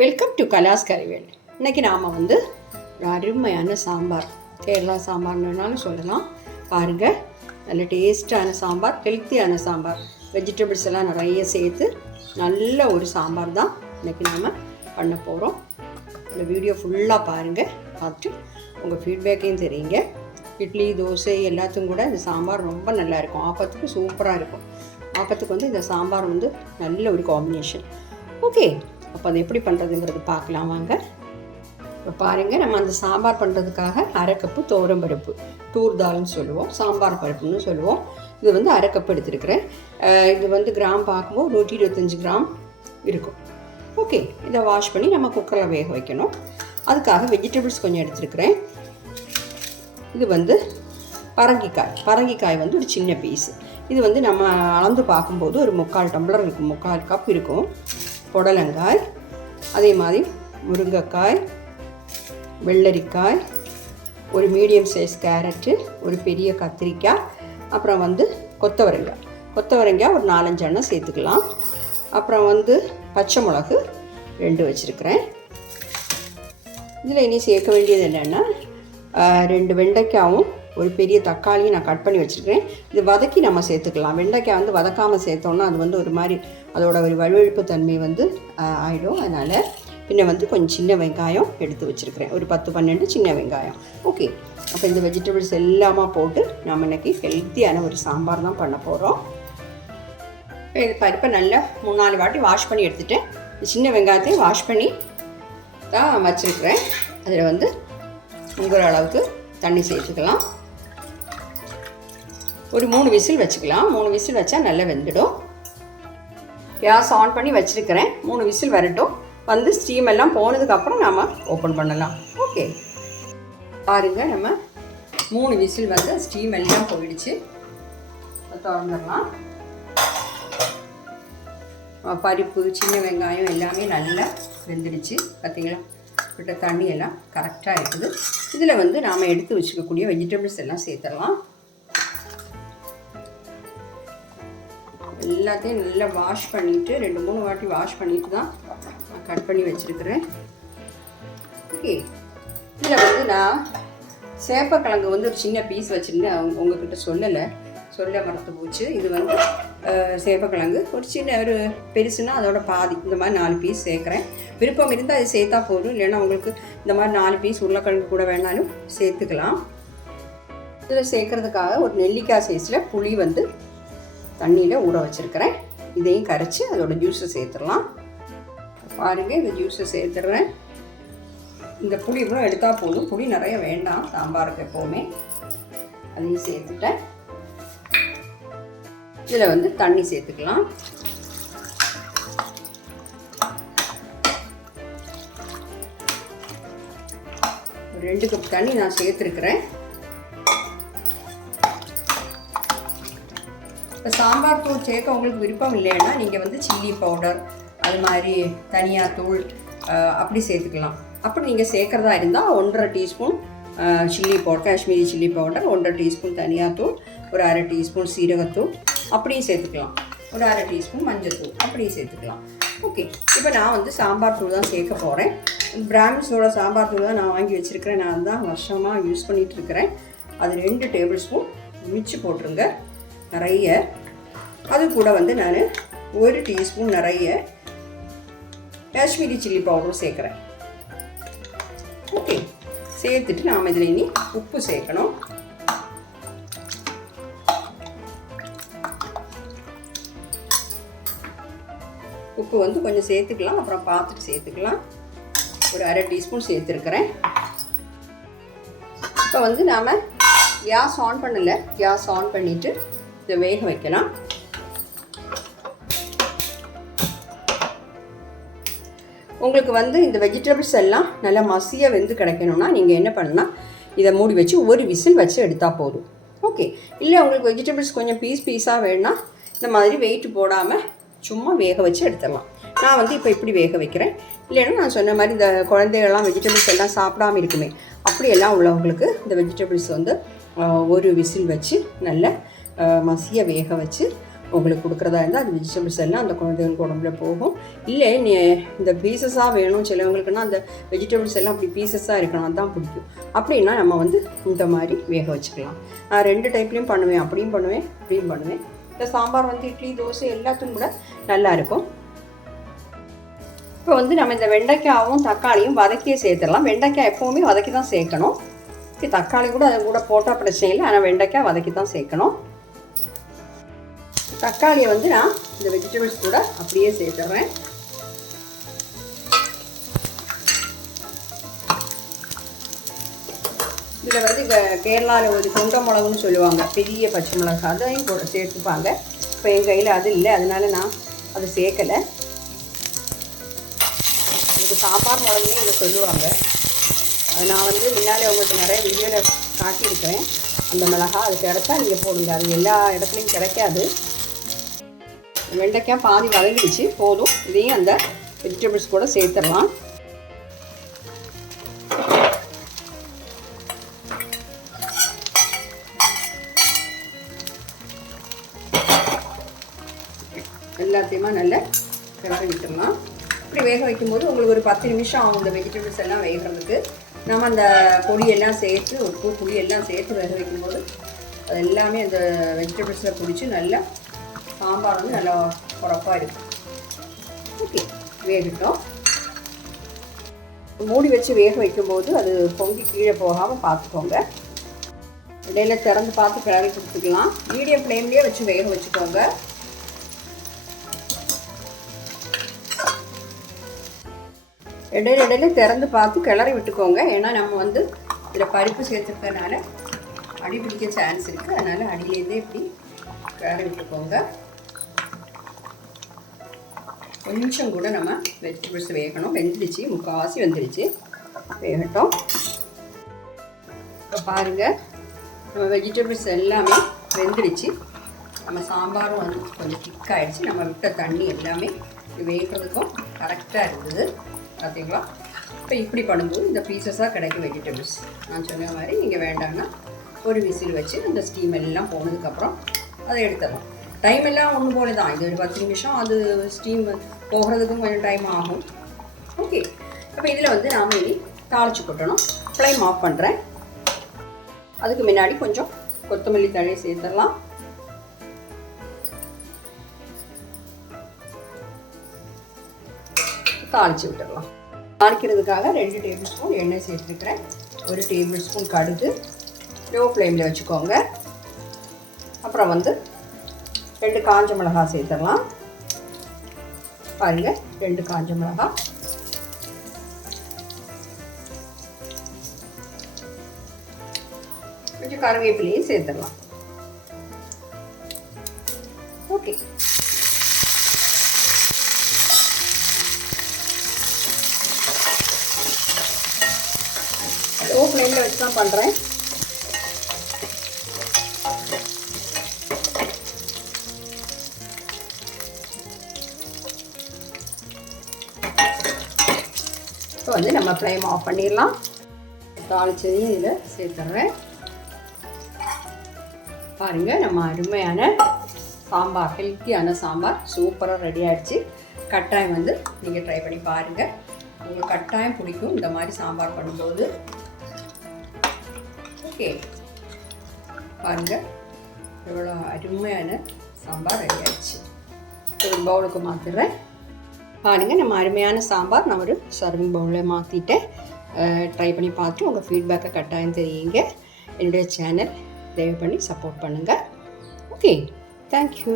Welcome to கலாஸ் கறிவேல். இன்றைக்கி நாம் வந்து ஒரு அருமையான சாம்பார், கேரளா சாம்பார்னாலும் சொல்லலாம். பாருங்கள், நல்ல டேஸ்டான சாம்பார், ஹெல்த்தியான சாம்பார், வெஜிடபிள்ஸ் எல்லாம் நிறைய சேர்த்து நல்ல ஒரு சாம்பார் தான் இன்றைக்கி நாம் பண்ண போகிறோம். இந்த வீடியோ ஃபுல்லாக பாருங்கள், பார்த்துட்டு உங்கள் ஃபீட்பேக்கையும் தெரியுங்க. இட்லி, தோசை எல்லாத்துக்கும் கூட இந்த சாம்பார் ரொம்ப நல்லா இருக்கும். ஆப்பத்துக்கு சூப்பராக இருக்கும். ஆப்பத்துக்கு வந்து இந்த சாம்பார் வந்து நல்ல ஒரு காம்பினேஷன். ஓகே, அப்போ அதை எப்படி பண்ணுறதுங்கிறது பார்க்கலாம் வாங்க. இப்போ பாருங்கள், நம்ம அந்த சாம்பார் பண்ணுறதுக்காக அரை கப்பு துவரம்பருப்பு, டூர் தால்னு சொல்லுவோம், சாம்பார் பருப்புன்னு சொல்லுவோம். இது வந்து அரை கப்பு எடுத்துருக்கிறேன். இது வந்து கிராம் பார்க்கும்போது 125 கிராம் இருக்கும். ஓகே, இதை வாஷ் பண்ணி நம்ம குக்கரில் வேக வைக்கணும். அதுக்காக வெஜிடபிள்ஸ் கொஞ்சம் எடுத்துருக்கிறேன். இது வந்து பரங்கிக்காய் வந்து ஒரு சின்ன பீஸு. இது வந்து நம்ம அளந்து பார்க்கும்போது ஒரு 3/4 டம்ளர் இருக்கும், 3/4 கப் இருக்கும். புடலங்காய், அதே மாதிரி முருங்கைக்காய், வெள்ளரிக்காய், ஒரு மீடியம் சைஸ் கேரட்டு, ஒரு பெரிய கத்திரிக்காய், அப்புறம் வந்து கொத்தவரங்காய் ஒரு 4-5 எண்ணெய் சேர்த்துக்கலாம். அப்புறம் வந்து பச்சை மிளகு 2 வச்சுருக்கிறேன். இதில் இனி சேர்க்க வேண்டியது என்னென்னா 2 வெண்டைக்காயும் ஒரு பெரிய தக்காளியும் நான் கட் பண்ணி வச்சுருக்கிறேன். இது வதக்கி நம்ம சேர்த்துக்கலாம். வெண்டைக்காய் வந்து வதக்காமல் சேர்த்தோன்னா அது வந்து ஒரு மாதிரி அதோட ஒரு வழுவழுப்பு தன்மை வந்து ஆகிடும். அதனால் பின்ன வந்து கொஞ்சம் சின்ன வெங்காயம் எடுத்து வச்சுருக்கிறேன், ஒரு 10-12 சின்ன வெங்காயம். ஓகே, அப்போ இந்த வெஜிடபிள்ஸ் எல்லாமே போட்டு நம்ம இன்றைக்கி ஹெல்த்தியான ஒரு சாம்பார் தான் பண்ண போகிறோம். இது பருப்பை நல்லா 3-4 வாட்டி வாஷ் பண்ணி எடுத்துகிட்டேன். சின்ன வெங்காயத்தையும் வாஷ் பண்ணி தான் வச்சுருக்கிறேன். அதில் வந்து உங்கிற அளவுக்கு தண்ணி சேர்த்துக்கலாம். ஒரு 3 விசில் வச்சுக்கலாம். 3 விசில் வச்சா நல்லா வெந்துடும். கேஸ் ஆன் பண்ணி வச்சுருக்கிறேன். 3 விசில் வரட்டும். வந்து ஸ்டீம் எல்லாம் போனதுக்கப்புறம் நாம் ஓப்பன் பண்ணலாம். ஓகே, பாருங்கள், நம்ம 3 விசில் வந்து ஸ்டீம் எல்லாம் போயிடுச்சு. திறந்துடலாம். பருப்பு, சின்ன வெங்காயம் எல்லாமே நல்லா வெந்துடுச்சு. பார்த்தீங்களா, விட்ட தண்ணி எல்லாம் கரெக்டாக இருக்குது. இதில் வந்து நாம் எடுத்து வச்சுக்கக்கூடிய வெஜிடபிள்ஸ் எல்லாம் சேர்த்துடலாம். எல்லாத்தையும் நல்லா வாஷ் பண்ணிவிட்டு 2-3 வாட்டி வாஷ் பண்ணிவிட்டு தான் நான் கட் பண்ணி வச்சுருக்கிறேன். ஓகே, இதில் வந்து நான் சேப்பக்கிழங்கு வந்து ஒரு சின்ன பீஸ் வச்சுருந்தேன், உங்ககிட்ட சொல்ல மறந்து போச்சு. இது வந்து சேப்பக்கிழங்கு ஒரு சின்ன ஒரு பெருசுன்னா அதோட பாதி, இந்த மாதிரி 4 பீஸ் சேர்க்குறேன். விருப்பம் இருந்தால் அது சேர்த்தா போதும், இல்லைன்னா உங்களுக்கு இந்த மாதிரி 4 பீஸ் உருளைக்கிழங்கு கூட வேணாலும் சேர்த்துக்கலாம். இதில் சேர்க்குறதுக்காக ஒரு நெல்லிக்காய் சைஸில் புளி வந்து தண்ணியில் ஊற வச்சுருக்கிறேன். இதையும் கரைச்சி அதோட ஜூஸை சேர்த்துடலாம். பாருங்கள், இந்த ஜூஸை சேர்த்துடுறேன். இந்த புளி கூட எடுத்தால் போதும், புளி நிறைய வேண்டாம் சாம்பாருக்கு எப்போவுமே. அதையும் சேர்த்துட்டேன். இதில் வந்து தண்ணி சேர்த்துக்கலாம். ஒரு 2 கப் தண்ணி நான் சேர்த்துருக்கிறேன். இப்போ சாம்பார் தூள் சேர்க்க உங்களுக்கு விருப்பம் இல்லைன்னா நீங்கள் வந்து சில்லி பவுடர், அது மாதிரி தனியாத்தூள் அப்படி சேர்த்துக்கலாம். அப்படி நீங்கள் சேர்க்குறதா இருந்தால் 1.5 teaspoon chilli powder, Kashmiri chilli powder, 1.5 teaspoon தனியாத்தூள், ஒரு 1/2 டீஸ்பூன் சீரகத்தூள் அப்படியும் சேர்த்துக்கலாம். ஒரு 1/2 டீஸ்பூன் மஞ்சள்தூள் அப்படியும் சேர்த்துக்கலாம். ஓகே, இப்போ நான் வந்து சாம்பார் தூள் தான் சேர்க்க போகிறேன். பிராமின்ஸோட சாம்பார் தூள் தான் நான் வாங்கி வச்சுருக்கிறேன். நான் தான் வருஷமாக யூஸ் பண்ணிகிட்ருக்கிறேன். அது 2 டேபிள் ஸ்பூன் மிச்சு போட்டுருங்க நிறைய. அது கூட வந்து நான் 1 டீஸ்பூன் நிறைய காஷ்மீரி சில்லி பவுடரும் சேர்க்குறேன். ஓகே, சேர்த்துட்டு நாம் இதில் இனி உப்பு சேர்க்கணும். உப்பு வந்து கொஞ்சம் சேர்த்துக்கலாம், அப்புறம் பார்த்துட்டு சேர்த்துக்கலாம். ஒரு 1/2 டீஸ்பூன் சேர்த்துருக்கிறேன். இப்போ வந்து நாம் கேஸ் ஆன் பண்ணலை, கேஸ் ஆன் பண்ணிவிட்டு இதை வேக வைக்கலாம். உங்களுக்கு வந்து இந்த வெஜிடபிள்ஸ் எல்லாம் நல்லா மசியாக வெந்து கிடைக்கணும்னா நீங்கள் என்ன பண்ணலாம், இதை மூடி வச்சு 1 விசில் வச்சு எடுத்தால் போதும். ஓகே, இல்லை உங்களுக்கு வெஜிடபிள்ஸ் கொஞ்சம் பீஸாக வேணும்னா இந்த மாதிரி வெயிட் போடாமல் சும்மா வேக வச்சு எடுத்துடலாம். நான் வந்து இப்போ இப்படி வேக வைக்கிறேன். இல்லைன்னா நான் சொன்ன மாதிரி இந்த குழந்தைகள்லாம் வெஜிடபிள்ஸ் எல்லாம் சாப்பிடாமல் இருக்குமே, அப்படியெல்லாம் உள்ளவங்களுக்கு இந்த வெஜிடபிள்ஸ் வந்து 1 விசில் வச்சு நல்லா மசியாக வேக வச்சு உங்களுக்கு கொடுக்குறதா இருந்தால் அது வெஜிடபிள்ஸ் எல்லாம் அந்த குழந்தைங்களுக்கு உடம்புல போகும். இல்லை நீ இந்த பீசஸாக வேணும் சிலவங்களுக்குன்னா அந்த வெஜிடபிள்ஸ் எல்லாம் அப்படி பீசஸாக இருக்கணும், அதுதான் பிடிக்கும். அப்படின்னா நம்ம வந்து இந்த மாதிரி வேக வச்சுக்கலாம். நான் 2 டைப்லேயும் பண்ணுவேன், அப்படியும் பண்ணுவேன் இப்படியும் பண்ணுவேன். இந்த சாம்பார் வந்து இட்லி தோசை எல்லாத்துக்கும் கூட நல்லாயிருக்கும். இப்போ வந்து நம்ம இந்த வெண்டைக்காயும் தக்காளியும் வதக்கியே சேர்த்துடலாம். வெண்டைக்காய் எப்போவுமே வதக்கி தான் சேர்க்கணும். தக்காளி கூட அது கூட போட்டால் பிரச்சனை இல்லை, ஆனால் வெண்டைக்காய் வதக்கி தான் சேர்க்கணும். தக்காளியை வந்து நான் இந்த வெஜிடபிள்ஸ் கூட அப்படியே சேர்த்துறேன். இதில் வந்து கேரளாவில் ஒரு கொண்ட மிளகுன்னு சொல்லுவாங்க, பெரிய பச்சை மிளகா, அதையும் கூட சேர்த்துப்பாங்க. இப்போ என் கையில் அது இல்லை, அதனால நான் அதை சேர்க்கலை. இதுக்கு சாம்பார் மிளகுன்னு இதை சொல்லுவாங்க. அது நான் வந்து முன்னாலே உங்களுக்கு நிறைய வீடியோவில் காட்டியிருக்கிறேன். அந்த மிளகா அது கிடைச்சா நீங்கள் போடுங்க, அது எல்லா இடத்துலையும் கிடைக்காது. வெண்டைக்காய் பாதி வதங்கிடுச்சு, போதும். இதையும் அந்த வெஜிடபிள்ஸ் கூட சேர்த்துடலாம். எல்லாத்தையுமே நல்லா கிளறி விட்டுடலாம். இப்படி வேக வைக்கும்போது உங்களுக்கு ஒரு 10 நிமிஷம் ஆகும் இந்த வெஜிடபிள்ஸ் எல்லாம் வேகிறதுக்கு. நம்ம அந்த பொடியெல்லாம் சேர்த்து, உப்பு பொடியெல்லாம் சேர்த்து வேக வைக்கும்போது அது எல்லாமே அந்த வெஜிடபிள்ஸில் பிடிச்சி நல்லா சாம்பார் வந்து நல்லா உரப்பாக இருக்கும். ஓகே, வேகட்டும். மூடி வச்சு வேக வைக்கும்போது அது பொங்கி கீழே போகாமல் பார்த்துக்கோங்க. இடையில திறந்து பார்த்து கிளறி கொடுத்துக்கலாம். மீடியம் ஃப்ளேம்லேயே வச்சு வேக வச்சுக்கோங்க. இடையில திறந்து பார்த்து கிளறி விட்டுக்கோங்க. ஏன்னா நம்ம வந்து இதில் பருப்பு சேர்த்துருக்கனால அடி பிடிக்க சான்ஸ் இருக்குது. அதனால் அடியிலேருந்தே இப்படி கிளறி விட்டுக்கோங்க. கொஞ்சம் கூட நம்ம வெஜிடபிள்ஸ் வேகணும். வெந்துடுச்சு, முக்கால்வாசி வெந்துடுச்சு, வேகட்டும். இப்போ பாருங்கள், நம்ம வெஜிடபிள்ஸ் எல்லாமே வெந்துடுச்சு. நம்ம சாம்பாரும் வந்து கொஞ்சம் திக்காகிடுச்சு. நம்ம விட்ட தண்ணி எல்லாமே வேகிறதுக்கும் கரெக்டாக இருக்குது, பார்த்தீங்களா? இப்போ இப்படி பண்ணும்போது இந்த பீசஸாக கிடைக்கும் வெஜிடபிள்ஸ். நான் சொன்ன மாதிரி நீங்கள் வேண்டாம்னா ஒரு விசில் வச்சு அந்த ஸ்டீம் எல்லாம் போனதுக்கப்புறம் அதை எடுத்துடலாம். டைம் எல்லாம் ஒன்று போல தான். இது ஒரு 10 நிமிஷம், அது ஸ்டீம் போகிறதுக்கும் கொஞ்சம் டைம் ஆகும். ஓகே, இப்போ இதில் வந்து நாம் இனி தாளித்து கொட்டணும். ஃப்ளேம் ஆஃப் பண்ணுறேன். அதுக்கு முன்னாடி கொஞ்சம் கொத்தமல்லி தழையை சேர்த்துடலாம். தாளித்து விட்டுடலாம். தாளிக்கிறதுக்காக 2 டேபிள் ஸ்பூன் எண்ணெய் சேர்த்துருக்கிறேன். 1 டேபிள் ஸ்பூன் கடுகு, லோ ஃப்ளேமில் வச்சுக்கோங்க. அப்புறம் வந்து 2 காஞ்ச மிளகாய் சேர்த்துடலாம். பாருங்கள், 2 காஞ்ச மிளகாய். கொஞ்சம் கருவேப்பிலையும் சேர்த்துடலாம். ஓகே, லோ ஃப்ளேமில் வச்சு தான் பண்ணுறேன். இப்போ வந்து நம்ம ஃப்ளேம் ஆஃப் பண்ணிடலாம். தாளிச்சதையும் இதில் சேர்த்துட்றேன். பாருங்கள், நம்ம அருமையான சாம்பார், ஹெல்த்தியான சாம்பார் சூப்பராக ரெடி ஆகிடுச்சு. கட்டாயம் வந்து நீங்கள் ட்ரை பண்ணி பாருங்கள். உங்களுக்கு கட்டாயம் பிடிக்கும் இந்த மாதிரி சாம்பார் பண்ணும்போது. ஓகே, பாருங்கள் எவ்வளோ அருமையான சாம்பார் ரெடி ஆகிடுச்சு. ஒரு பவுலுக்கு மாற்றிடுறேன். பாருங்கள், நம்ம அருமையான சாம்பார் நான் ஒரு சர்விங் பவுலில் மாற்றிட்டேன். ட்ரை பண்ணி பார்த்து உங்கள் ஃபீட்பேக்கை கட்டாயம் தெரியுங்க. என்னுடைய சேனல் தயவு பண்ணி சப்போர்ட் பண்ணுங்கள். Okay, thank you.